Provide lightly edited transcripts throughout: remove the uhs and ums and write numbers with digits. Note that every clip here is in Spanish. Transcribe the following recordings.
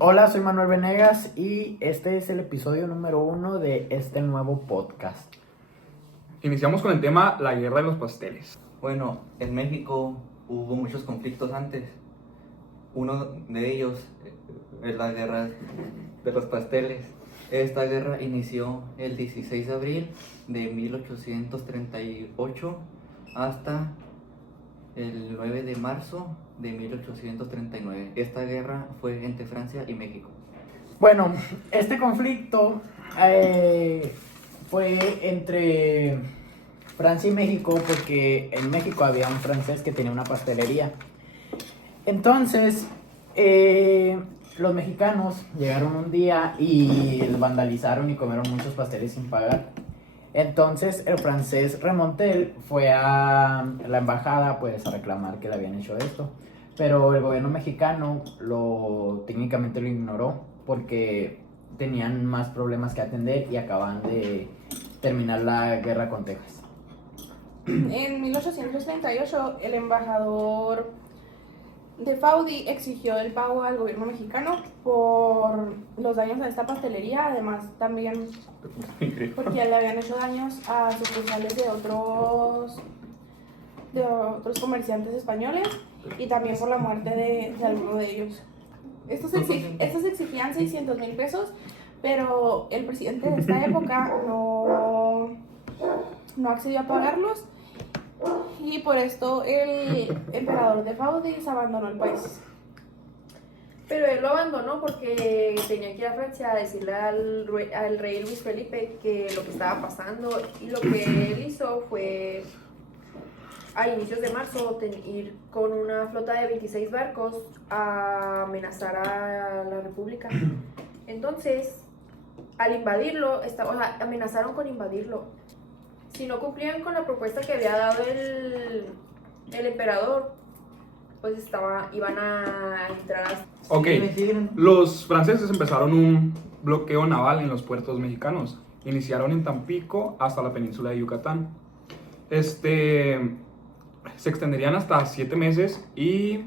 Hola, soy Manuel Venegas y este es el episodio número 1 de este nuevo podcast. Iniciamos con el tema la guerra de los pasteles. Bueno, en México hubo muchos conflictos antes. Uno de ellos es la guerra de los pasteles. Esta guerra inició el 16 de abril de 1838 hasta el 9 de marzo de 1839. Esta guerra fue entre Francia y México. Bueno, este conflicto fue entre Francia y México porque en México había un francés que tenía una pastelería. Entonces, los mexicanos llegaron un día y vandalizaron y comieron muchos pasteles sin pagar. Entonces el francés Remontel fue a la embajada pues a reclamar que le habían hecho esto, pero el gobierno mexicano técnicamente lo ignoró porque tenían más problemas que atender y acaban de terminar la guerra con Texas. En 1838 el embajador de Faudy exigió el pago al gobierno mexicano por los daños a esta pastelería, además también porque le habían hecho daños a sucursales de otros comerciantes españoles y también por la muerte de alguno de ellos. Estos exigían 600,000 pesos, pero el presidente de esta época no accedió a pagarlos. Y por esto el emperador de Faudis abandonó el país. Pero él lo abandonó porque tenía que ir a Francia a decirle al rey Luis Felipe que lo que estaba pasando, y lo que él hizo fue a inicios de marzo ir con una flota de 26 barcos a amenazar a la República. Entonces, al invadirlo, amenazaron con invadirlo. Si no cumplían con la propuesta que había dado el emperador, pues iban a entrar. Ok, los franceses empezaron un bloqueo naval en los puertos mexicanos. Iniciaron en Tampico hasta la península de Yucatán. Se extenderían hasta 7 meses y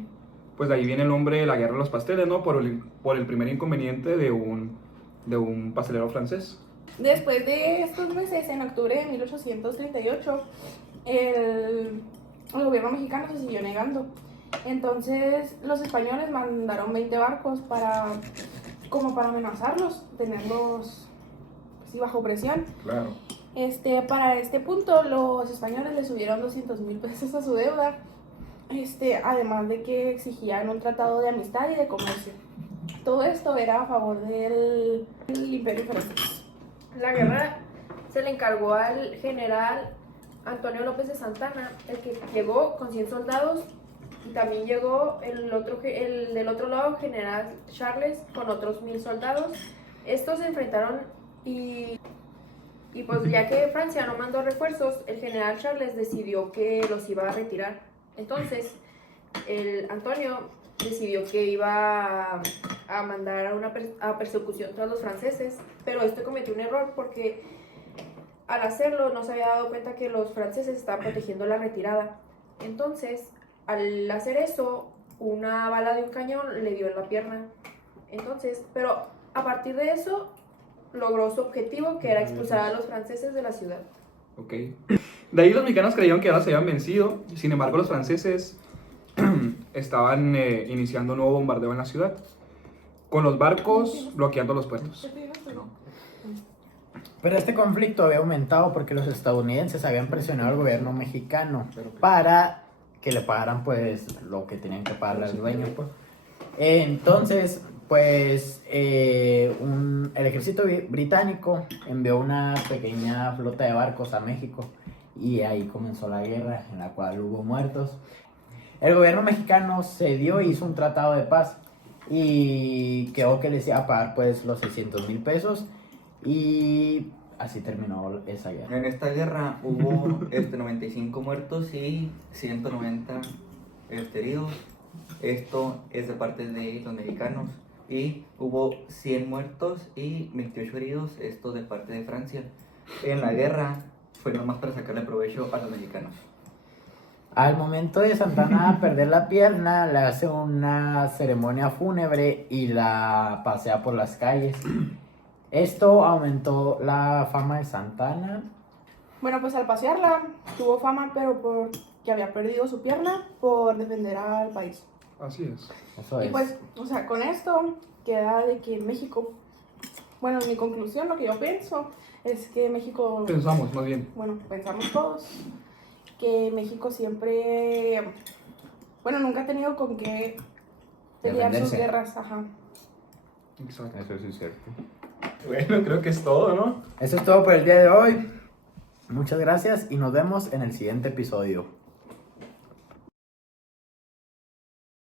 pues de ahí viene el nombre de la guerra de los pasteles, ¿no? Por el primer inconveniente de un pastelero francés. Después de estos meses, en octubre de 1838, el gobierno mexicano se siguió negando. Entonces los españoles mandaron 20 barcos para amenazarlos, tenerlos bajo presión. Claro. Para este punto, los españoles le subieron 200,000 pesos a su deuda, además de que exigían un tratado de amistad y de comercio. Todo esto era a favor del imperio francés. La guerra se le encargó al general Antonio López de Santana, el que llegó con 100 soldados, y también llegó el del otro lado, general Charles, con otros 1,000 soldados. Estos se enfrentaron y pues ya que Francia no mandó refuerzos, el general Charles decidió que los iba a retirar. Entonces, el Antonio decidió que iba a mandar a persecución tras los franceses, pero cometió un error porque al hacerlo no se había dado cuenta que los franceses estaban protegiendo la retirada. Entonces, al hacer eso, una bala de un cañón le dio en la pierna. Pero a partir de eso logró su objetivo, que era expulsar a los franceses de la ciudad. Ok. De ahí los mexicanos creyeron que ahora se habían vencido. Sin embargo, los franceses estaban iniciando un nuevo bombardeo en la ciudad, con los barcos bloqueando los puertos. Pero este conflicto había aumentado porque los estadounidenses habían presionado al gobierno mexicano para que le pagaran pues lo que tenían que pagarle al dueño, pues. Entonces pues el ejército británico envió una pequeña flota de barcos a México y ahí comenzó la guerra en la cual hubo muertos. El gobierno mexicano cedió e hizo un tratado de paz y quedó que les iba a pagar pues los 600,000 pesos y así terminó esa guerra. En esta guerra hubo 95 muertos y 190 heridos. Esto es de parte de los mexicanos. Y hubo 100 muertos y 28 heridos, esto de parte de Francia. En la guerra fue nomás para sacarle provecho a los mexicanos. Al momento de Santana perder la pierna, le hace una ceremonia fúnebre y la pasea por las calles. Esto aumentó la fama de Santana. Bueno, pues al pasearla tuvo fama, pero porque había perdido su pierna por defender al país. Así es. Eso Y es. pues, o sea, con esto queda de que México, bueno, en mi conclusión, lo que yo pienso es que México, Pensamos, más bien. bueno, pensamos todos, que México siempre, bueno, nunca ha tenido con qué pelear sus Defenderse. guerras, ajá. Exacto. Eso sí es cierto. Bueno, creo que es todo, ¿no? Eso es todo por el día de hoy. Muchas gracias y nos vemos en el siguiente episodio.